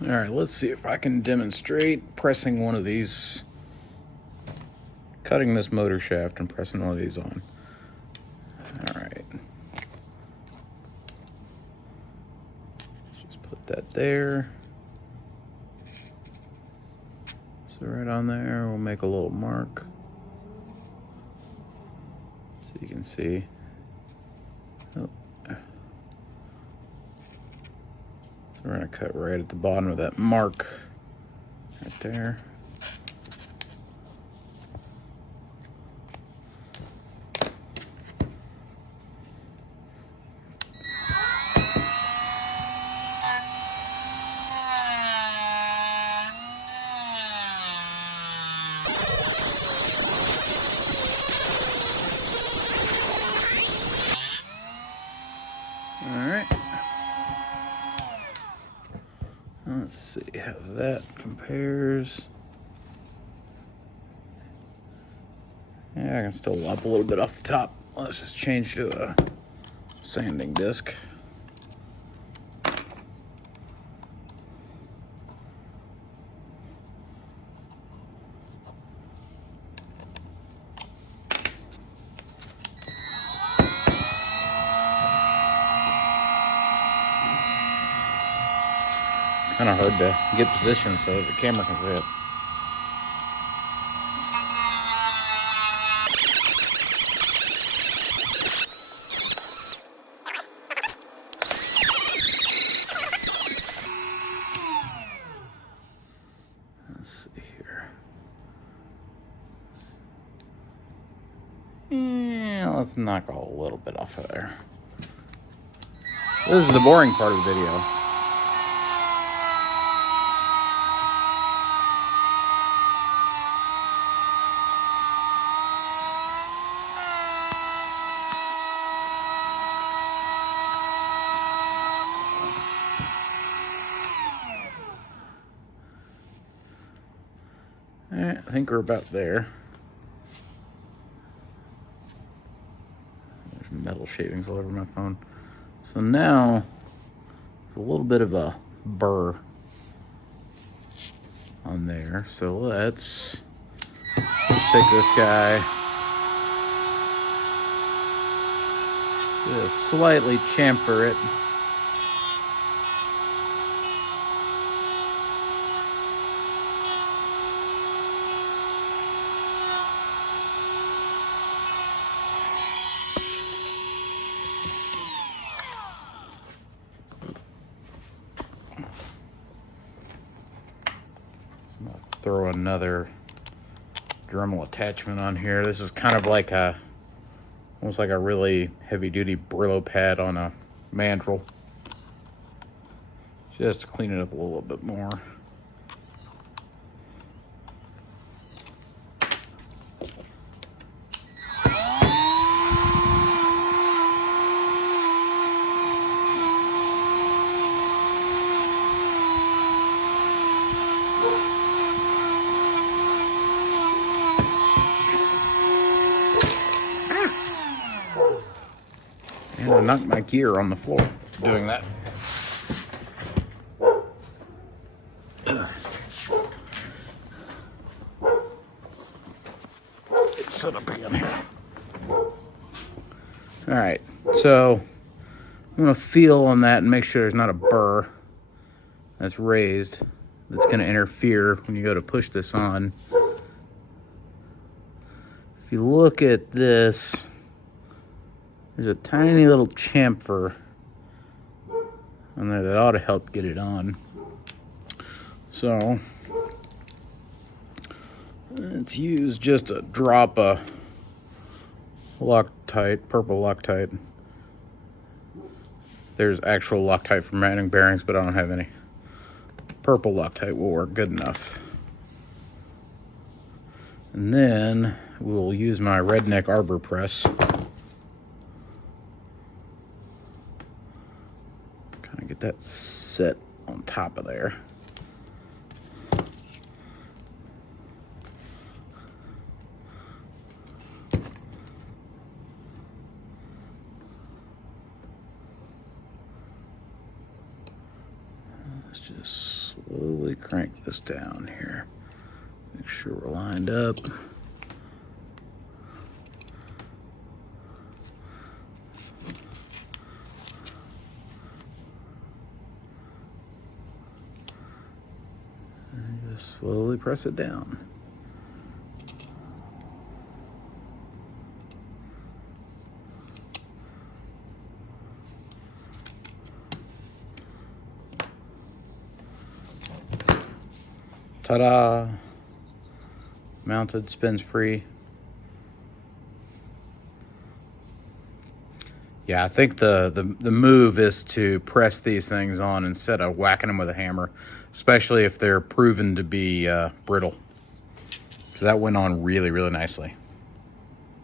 All right, let's see if I can demonstrate pressing one of these, cutting this motor shaft and pressing one of these on. All right. Let's just put that there. So right on there, we'll make a little mark so you can see. Oh. So we're gonna cut right at the bottom of that mark right there. All right. Let's see how that compares. Yeah, I can still lop a little bit off the top. Let's just change to a sanding disc. Kind of hard to get positioned so the camera can see it. Let's see here. Yeah, let's knock a little bit off of there. This is the boring part of the video. All right, I think we're about there. There's metal shavings all over my phone. So now, there's a little bit of a burr on there. So let's take this guy, just slightly chamfer it. I'm gonna throw another Dremel attachment on here. This is kind of like almost like a really heavy-duty Brillo pad on a mandrel, just to clean it up a little bit more. And I knocked my gear on the floor doing that. It's set up again here. All right, so I'm gonna feel on that and make sure there's not a burr that's raised that's gonna interfere when you go to push this on. If you look at this, there's a tiny little chamfer on there that ought to help get it on. So let's use just a drop of Loctite, purple Loctite. There's actual Loctite for mounting bearings, but I don't have any. Purple Loctite will work good enough. And then we'll use my Redneck Arbor Press. Kind of get that set on top of there. Let's just slowly crank this down here. Make sure we're lined up. And just slowly press it down. Ta-da! Mounted, spins free. Yeah, I think the move is to press these things on instead of whacking them with a hammer, especially if they're proven to be brittle. So that went on really, really nicely.